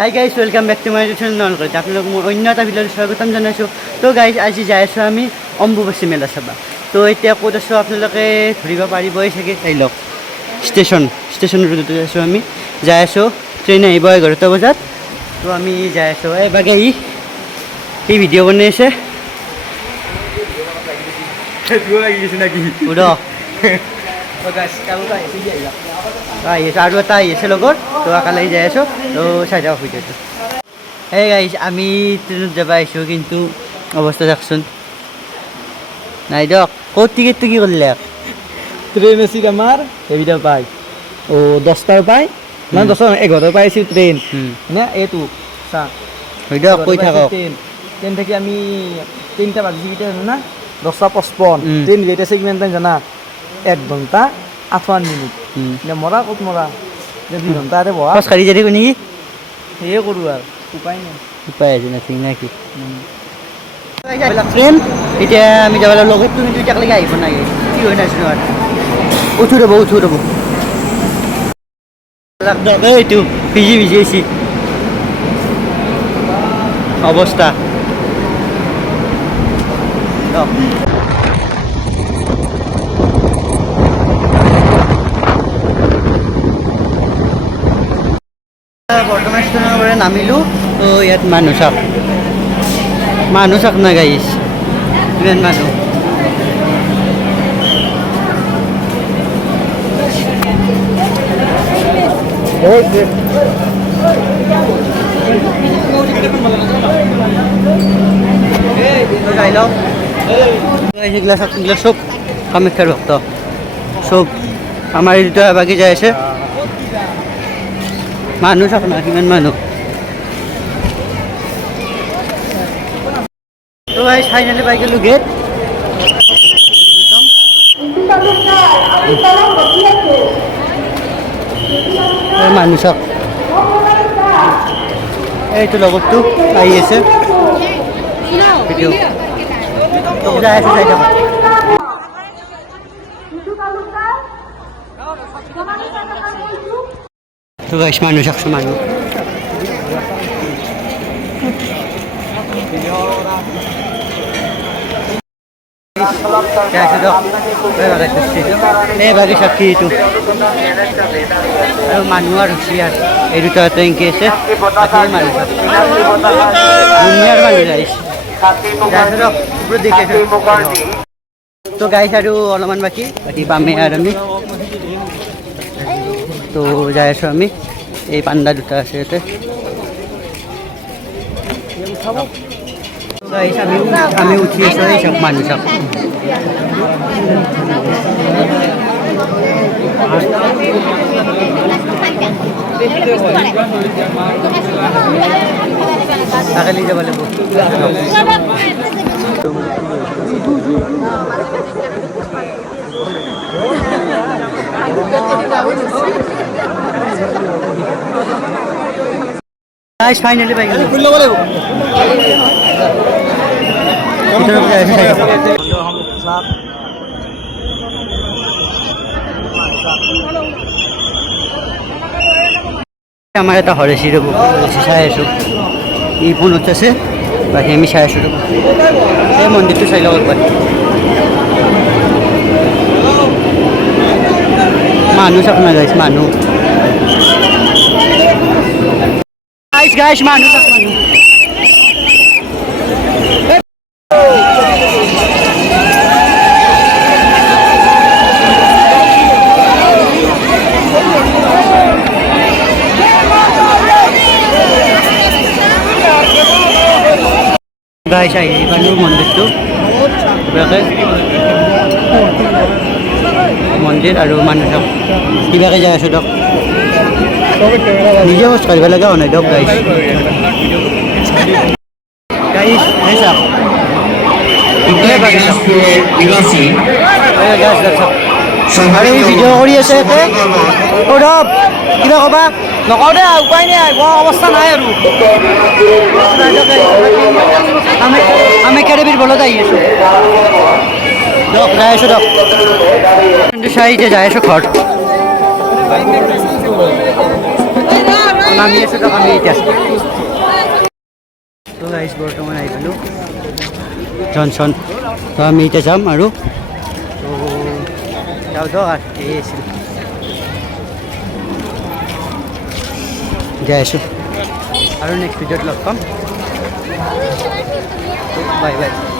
High guys welcome back to my YouTube channel কৰিছে আপোনালোক মোৰ অন্য এটা ভিডিঅ'ত স্বাগতম জনাইছোঁ। তো গাইজ আজি যাই আছোঁ আমি অম্বুবাচী মেলা চাবা। তো এতিয়া ক'ত আছোঁ আপোনালোকে ধৰিব পাৰিবই চাগে, চাই লওক। ষ্টেচন ৰোডত আছোঁ আমি, যাই আছোঁ। ট্ৰেইন আহিব 11টা বজাত। তো আমি যাই আছোঁ। এবাগে ই ভিডিঅ' বনাই আছে আৰু এটা আহি আছে লগত। তো একেলগে যাই আছোঁ। তো চাই যাওক ভিডিঅ'টো। এই গাইজ আমি ট্ৰেইনত যাব আহিছোঁ, কিন্তু অৱস্থা চাওকচোন। নাই দিয়ক, ক'ত টিকেটটো কি কৰিলে? ট্রেন আছে আমার এইটা পাই ও 10টার পাই মানে 11টার পাইছি ট্রেন না এইটো চা হয় দিয়ক, কৈ থাকক। ট্রেন থেকে আমি 3টা বাজি গিয়ে না 10:55 ট্রেন লেট আছে কিমান টাইম জানা 1 ঘন্টা 58 মিনিট না মরা কত মরা 2 ঘন্টা আরে বহা খোজ কাঢ়ি যাবি নেকি? সেয়ে কৰো আৰু উপায় নাই আছে না ঠিক নাকি ট্রেন। এতিয়া আমি যাব লাগিব লগতটো, কিন্তু এতিয়ালৈকে আহিব নাই। কি হয় নাজানো আৰু। উঠো ৰ'ব এইটো ভিজি আহিছে অৱস্থা। বৰ্তমান ষ্টেচনৰ পৰা নামিলোঁ। তো ইয়াত মানুহ চাওক না গাইছ, কিমান মানুহ। গাই লওক এইগিলা চব কামাখ্যাৰ ভক্ত, চব আমাৰ এই দুটা বাকী যাই আছে। মানুহ চাওক না কিমান মানুহ। তো গাইজ ফাইনেলি পাই গ'লোঁ গেট। মানুহ চাওক, এইটো লগতটো আহি আছে ভিডিঅ' যাই আছে, চাই থাকক। তো গাইজ মানুহ চাওকচোন, মানুহ বাকী চাকি এইটো আৰু মানুহ আৰু হুচিয়াৰ এই দুটা টেংকি আছে। মানুহ দুনিয়াৰ মানুহ যাইছে। তো গাইছ আৰু অলপমান বাকী পামেই আৰু আমি। তো যাই আছোঁ আমি। এই পাণ্ডা দুটা আছে ইয়াতে। আমি উঠি আছোঁ। এই চব মানুহ চাওক, আগালি যাব লাগিব। ফাইনেলি পাই গ'লো। আমাৰ এটা হৰেচি ৰ'ব, চাই আছোঁ। ই ফোনত আছে, বাকী আমি চাই আছোঁ ৰ'ব। এই মন্দিৰটো চাই লওক একবাৰ। মানুহ চাওক না গাইছ, মানুহ মানুহ চাওক, মানুহ। গাইছ আহি পালোঁ মন্দিৰটো, মন্দিৰ আৰু মানুহ চাওক কিবাকে যাই আছোঁ দিয়ক। নিজে খোজ কাঢ়িব লগা হোৱা নাই দিয়ক গাইছ। চাওক আৰু এই ভিডিঅ' কৰি আছে ইয়াতে। সৌৰভ কিবা ক'বা? নকওঁ দে, উপায় নাই, বৰ অৱস্থা নাই আৰু। কামাখ্যা দেৱীৰ বলত আহি আছোঁ দিয়ক, যাই আছোঁ দিয়ক। কিন্তু চাই এতিয়া যাই আছোঁ ঘৰত। নামি আছোঁ তাক আমি এতিয়া তো গাইজ বৰ্তমান আহি পালোঁ জনচন তো আমি এতিয়া যাম আৰু তো যাওঁ দিয়ক আৰু এই আছিল যাই আছোঁ আৰু নেক্সট ভিডিঅ'ত লগ পাম বাই বাই